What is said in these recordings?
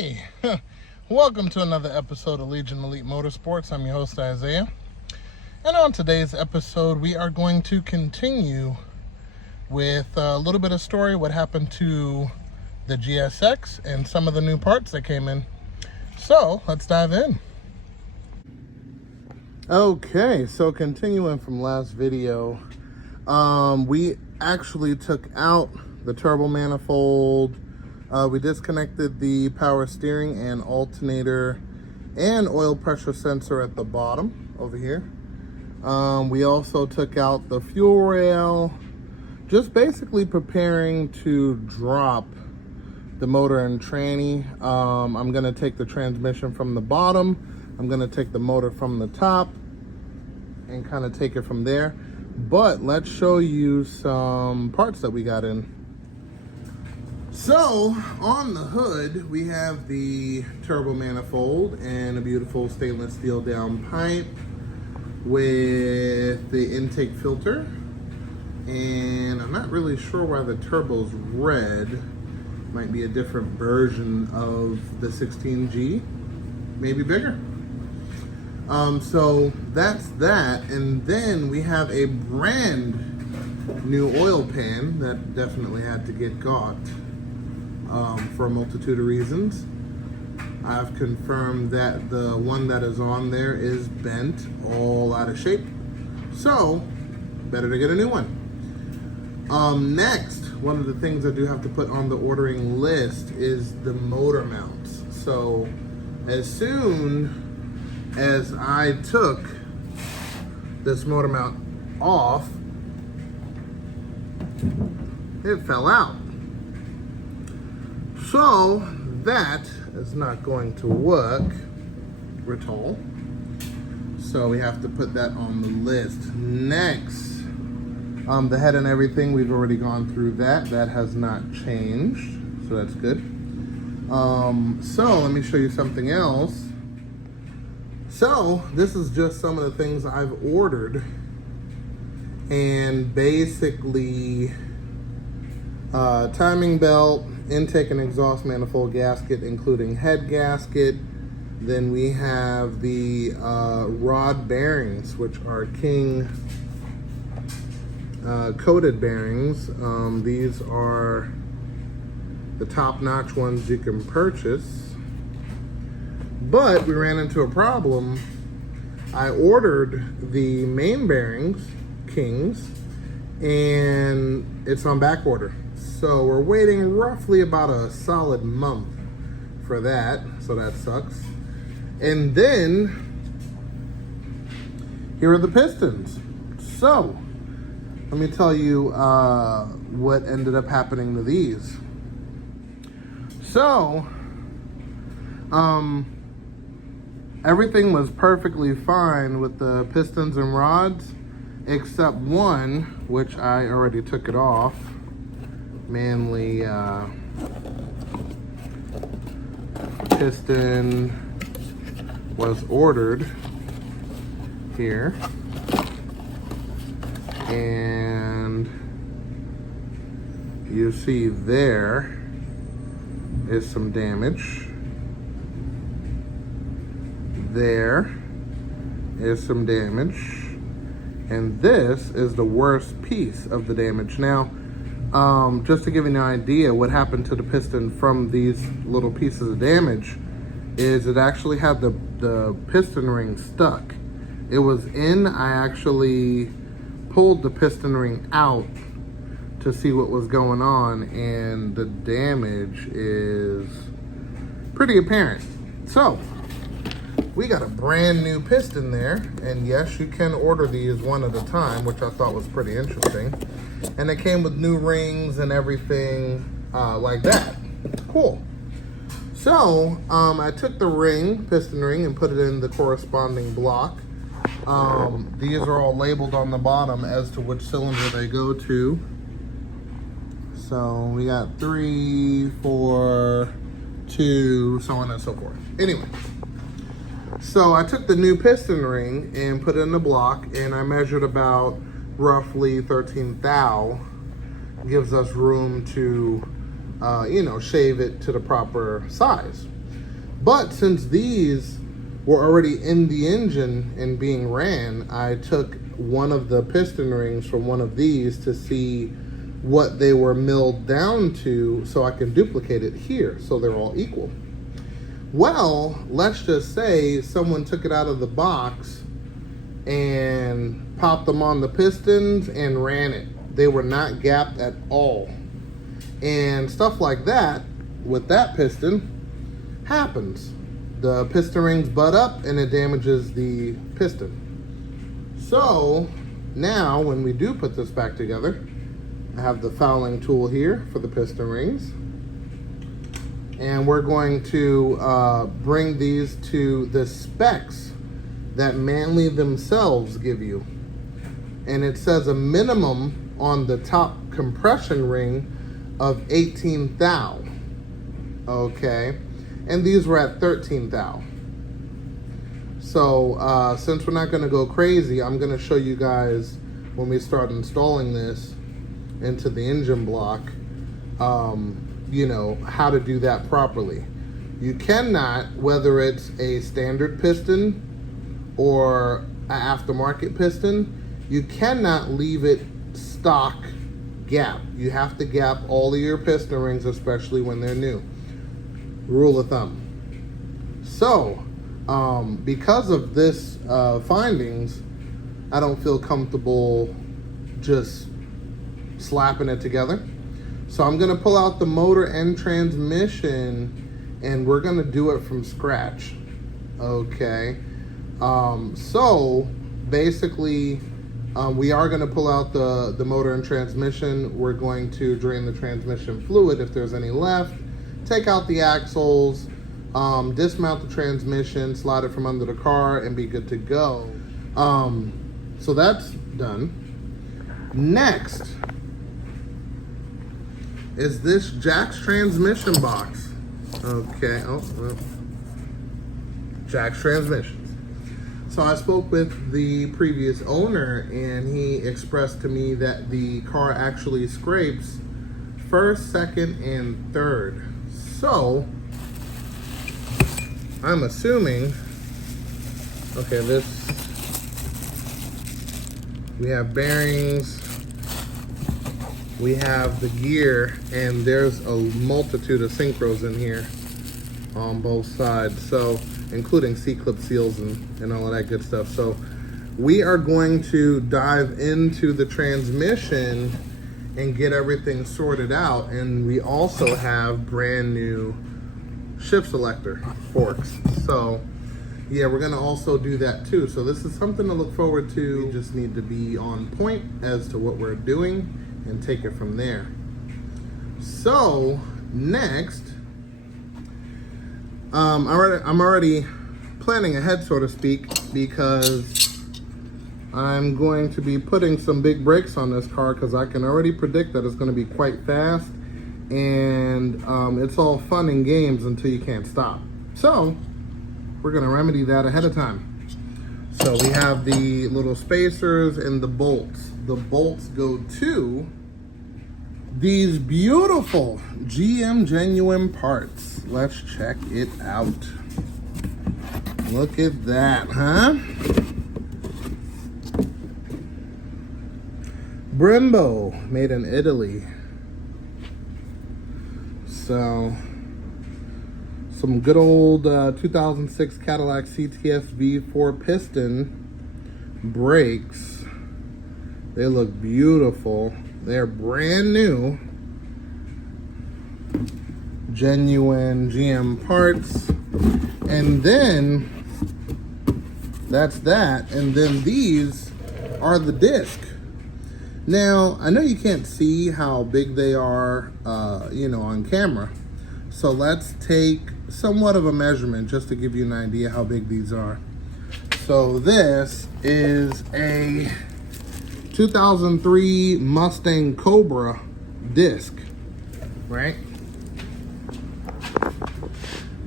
Hey, welcome to another episode of Legion Elite Motorsports. I'm your host, Isaiah. And on today's episode, we are going to continue with a little bit of story, what happened to the GSX and some of the new parts that came in. So, let's dive in. Okay, so continuing from last video, we actually took out the turbo manifold. We disconnected the power steering and alternator and oil pressure sensor at the bottom over here. We also took out the fuel rail, just basically preparing to drop the motor and tranny. I'm gonna take the transmission from the bottom. I'm gonna take the motor from the top and kind of take it from there. But let's show you some parts that we got in. So, on the hood, we have the turbo manifold and a beautiful stainless steel downpipe with the intake filter. And I'm not really sure why the turbo's red. Might be a different version of the 16G, maybe bigger. So that's that. And then we have a brand new oil pan that definitely had to get got. For a multitude of reasons. I've confirmed that the one that is on there is bent, all out of shape. So, better to get a new one. Next, one of the things I do have to put on the ordering list is the motor mounts. So, as soon as I took this motor mount off, it fell out. So that is not going to work, we're told. So we have to put that on the list. Next, the head and everything, we've already gone through that. That has not changed, so that's good. So let me show you something else. So this is just some of the things I've ordered. And basically, timing belt, intake and exhaust manifold gasket, including head gasket. Then we have the rod bearings, which are King coated bearings. These are the top-notch ones you can purchase. But we ran into a problem. I ordered the main bearings, Kings, and it's on back order. So we're waiting roughly about a solid month for that, so that sucks. And then, here are the pistons. So, let me tell you what ended up happening to these. So, everything was perfectly fine with the pistons and rods, except one, which I already took it off. Manly piston was ordered here, and you see there is some damage. There is some damage, and this is the worst piece of the damage. Now, just to give you an idea what happened to the piston from these little pieces of damage is it actually had the piston ring stuck. It was in, I actually pulled the piston ring out to see what was going on, and the damage is pretty apparent. So, we got a brand new piston there, and yes, you can order these one at a time, which I thought was pretty interesting. And it came with new rings and everything like that. Cool. So, I took the piston ring, and put it in the corresponding block. These are all labeled on the bottom as to which cylinder they go to. So, we got 3, 4, 2, so on and so forth. Anyway. So I took the new piston ring and put it in the block, and I measured about roughly 13 thou. Gives us room to, shave it to the proper size. But since these were already in the engine and being ran, I took one of the piston rings from one of these to see what they were milled down to so I can duplicate it here so they're all equal. Well, let's just say someone took it out of the box and popped them on the pistons and ran it. They were not gapped at all. And stuff like that with that piston happens. The piston rings butt up and it damages the piston. So now when we do put this back together, I have the fouling tool here for the piston rings. And we're going to bring these to the specs that Manley themselves give you. And it says a minimum on the top compression ring of 18 thou. Okay. And these were at 13 thou. So since we're not going to go crazy, I'm going to show you guys when we start installing this into the engine block, you know, how to do that properly. You cannot, whether it's a standard piston or an aftermarket piston, you cannot leave it stock gap. You have to gap all of your piston rings, especially when they're new. Rule of thumb. So, because of this findings, I don't feel comfortable just slapping it together. So I'm gonna pull out the motor and transmission and we're gonna do it from scratch. Okay. So basically, we are gonna pull out the motor and transmission. We're going to drain the transmission fluid if there's any left, take out the axles, dismount the transmission, slide it from under the car, and be good to go. So that's done. Next is this Jack's transmission box. Okay, Jack's transmissions. So I spoke with the previous owner and he expressed to me that the car actually scrapes first, second, and third. So I'm assuming, okay, we have bearings, we have the gear, and there's a multitude of synchros in here on both sides, so including C-clip seals and all of that good stuff. So we are going to dive into the transmission and get everything sorted out, and we also have brand new shift selector forks. So yeah, we're gonna also do that too. So this is something to look forward to. We just need to be on point as to what we're doing and take it from there. So next, I'm already planning ahead, so to speak, because I'm going to be putting some big brakes on this car because I can already predict that it's going to be quite fast, and it's all fun and games until you can't stop. So we're going to remedy that ahead of time. So we have the little spacers and the bolts. The bolts go to these beautiful GM genuine parts. Let's check it out. Look at that, huh? Brembo, made in Italy. So, some good old 2006 Cadillac CTS V4 piston brakes. They look beautiful. They're brand new. Genuine GM parts. And then, that's that. And then these are the disc. Now, I know you can't see how big they are, you know, on camera. So let's take somewhat of a measurement just to give you an idea how big these are. So this is a 2003 Mustang Cobra disc, right?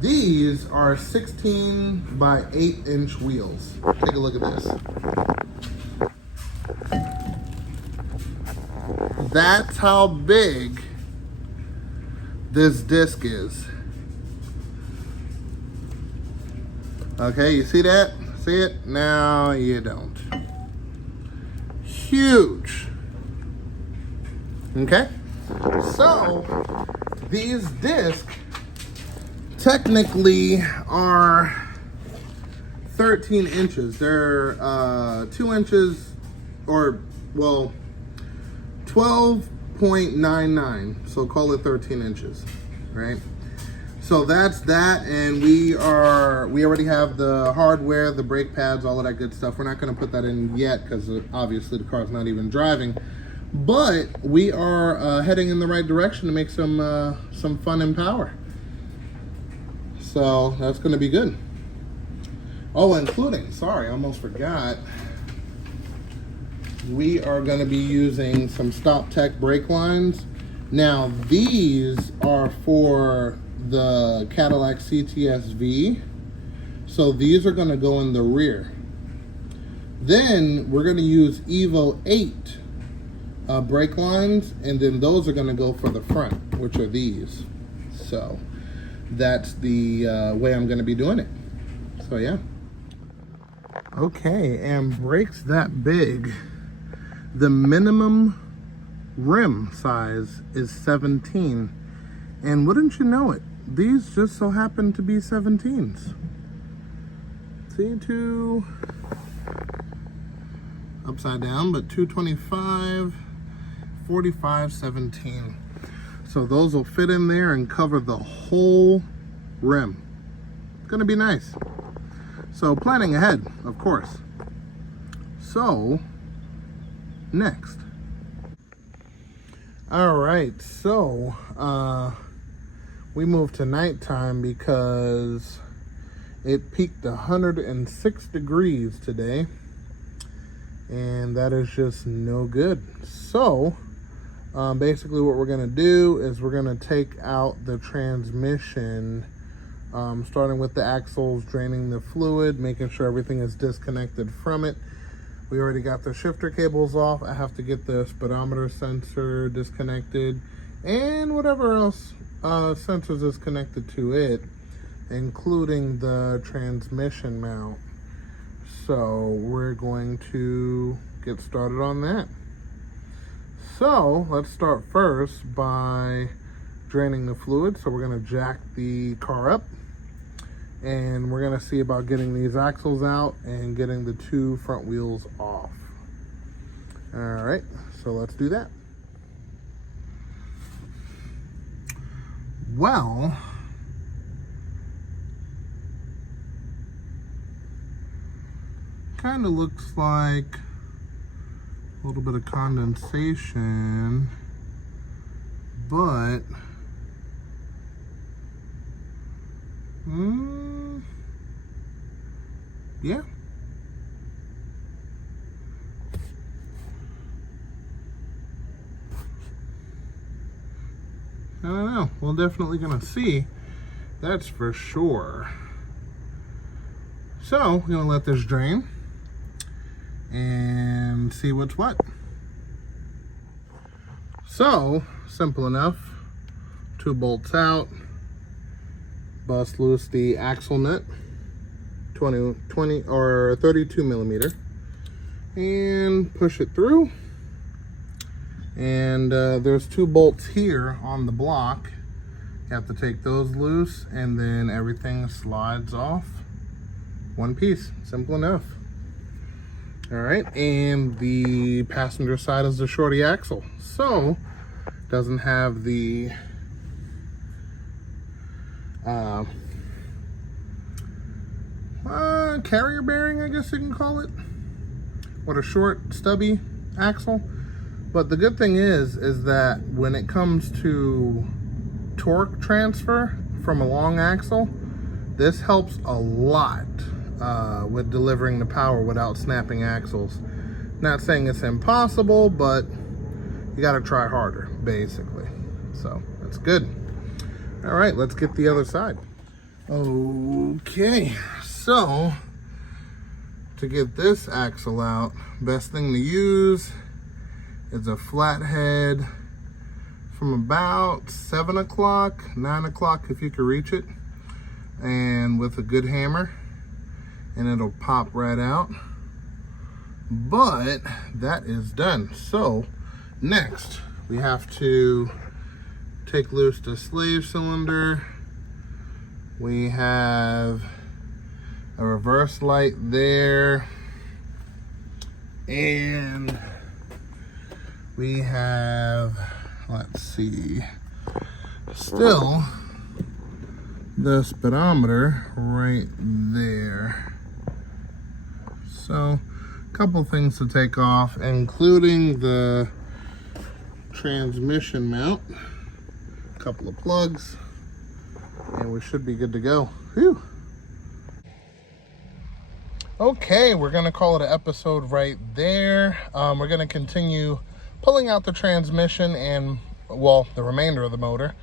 These are 16 by 8-inch wheels. Take a look at this. That's how big this disc is. Okay, you see that? See it? No, you don't. Huge. Okay? So, these discs technically are 13 inches. They're 2 inches, or, well, 12.99. So call it 13 inches, right? So that's that, and we already have the hardware, the brake pads, all of that good stuff. We're not going to put that in yet because obviously the car's not even driving. But we are heading in the right direction to make some fun and power. So that's going to be good. Oh, including, sorry, I almost forgot. We are going to be using some Stop Tech brake lines. Now these are for the Cadillac CTS-V, so these are going to go in the rear. Then we're going to use Evo 8 brake lines, and then those are going to go for the front, which are these. So that's the way I'm going to be doing it. So yeah. Okay, and brakes that big, the minimum rim size is 17, and wouldn't you know it, these just so happen to be 17s. See, two upside down, but 225, 45, 17. So those will fit in there and cover the whole rim. It's gonna be nice. So planning ahead, of course. So next. All right, so we moved to nighttime because it peaked 106 degrees today, and that is just no good. So basically what we're gonna do is we're gonna take out the transmission, starting with the axles, draining the fluid, making sure everything is disconnected from it. We already got the shifter cables off. I have to get the speedometer sensor disconnected and whatever else sensors is connected to it, including the transmission mount. So we're going to get started on that. So let's start first by draining the fluid. So we're going to jack the car up, and we're going to see about getting these axles out and getting the 2 front wheels off. All right, so let's do that. Well, kind of looks like a little bit of condensation, but yeah. I don't know. We're definitely gonna see. That's for sure. So we're gonna let this drain and see what's what. So simple enough. 2 bolts out. Bust loose the axle nut. 20 or 32 millimeter, and push it through. And there's 2 bolts here on the block. You have to take those loose, and then everything slides off. One piece, simple enough. All right, and the passenger side is the shorty axle, so doesn't have the carrier bearing, I guess you can call it. What a short, stubby axle. But the good thing is that when it comes to torque transfer from a long axle, this helps a lot with delivering the power without snapping axles. Not saying it's impossible, but you got to try harder, basically. So that's good. All right, let's get the other side. Okay, so to get this axle out, best thing to use is a flathead from about 7 o'clock, 9 o'clock if you can reach it, and with a good hammer, and it'll pop right out. But that is done. So next we have to take loose the slave cylinder. We have a reverse light there, and we have, let's see, still the speedometer right there. So a couple things to take off, including the transmission mount, a couple of plugs, and we should be good to go. Whew. Okay, we're gonna call it an episode right there. We're gonna continue pulling out the transmission and, well, the remainder of the motor.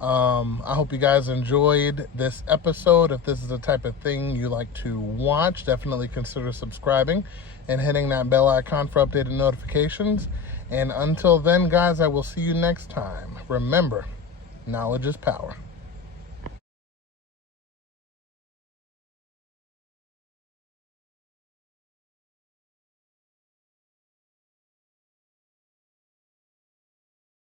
I hope you guys enjoyed this episode. If this is the type of thing you like to watch, definitely consider subscribing and hitting that bell icon for updated notifications. And until then, guys, I will see you next time. Remember, knowledge is power.